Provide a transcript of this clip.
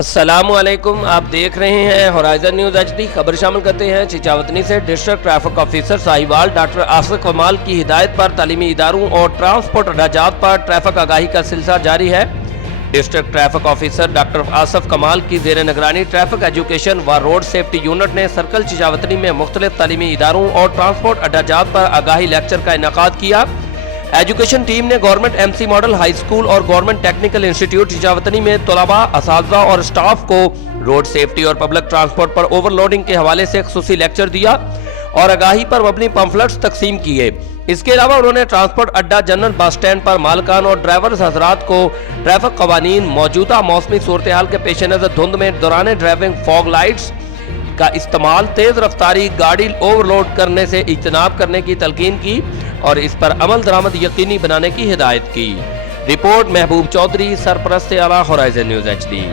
السلام علیکم، آپ دیکھ رہے ہیں ہورائزن نیوز ایچ ڈی۔ خبر شامل کرتے ہیں چچاوطنی سے۔ District traffic officer Sahiwal doctor Asif Kamal کی ہدایت پر تعلیمی اداروں اور ٹرانسپورٹ اڈہ جات پر ٹریفک آگاہی کا سلسلہ جاری ہے۔ District traffic officer doctor Asif Kamal کی زیر نگرانی ٹریفک ایجوکیشن و روڈ سیفٹی یونٹ نے سرکل چچاوطنی میں مختلف تعلیمی اداروں اور ٹرانسپورٹ اڈہ جات پر آگاہی لیکچر کا انعقاد کیا۔ ایجوکیشن ٹیم نے government M C model high school اور گورنمنٹ ٹیکنیکل انسٹیٹیوٹ چچاوطنی میں طلباء، اساتذہ اور اسٹاف کو روڈ سیفٹی اور پبلک ٹرانسپورٹ پر اوور لوڈنگ کے حوالے سے خصوصی لیکچر دیا اور آگاہی پر مبنی پمفلٹس تقسیم کیے۔ اس کے علاوہ انہوں نے ٹرانسپورٹ اڈہ جنرل بس اسٹینڈ پر مالکان اور ڈرائیورز حضرات کو ٹریفک قوانین، موجودہ موسمی صورتحال کے پیش نظر دھند میں دوران ڈرائیونگ فوگ لائٹس کا استعمال، تیز رفتاری گاڑی اوور لوڈ کرنے سے اجتناب کرنے کی تلقین کی اور اس پر عمل درآمد یقینی بنانے کی ہدایت کی۔ رپورٹ محبوب چودھری، سرپرست اعلیٰ ہورائزن نیوز ایچ ڈی۔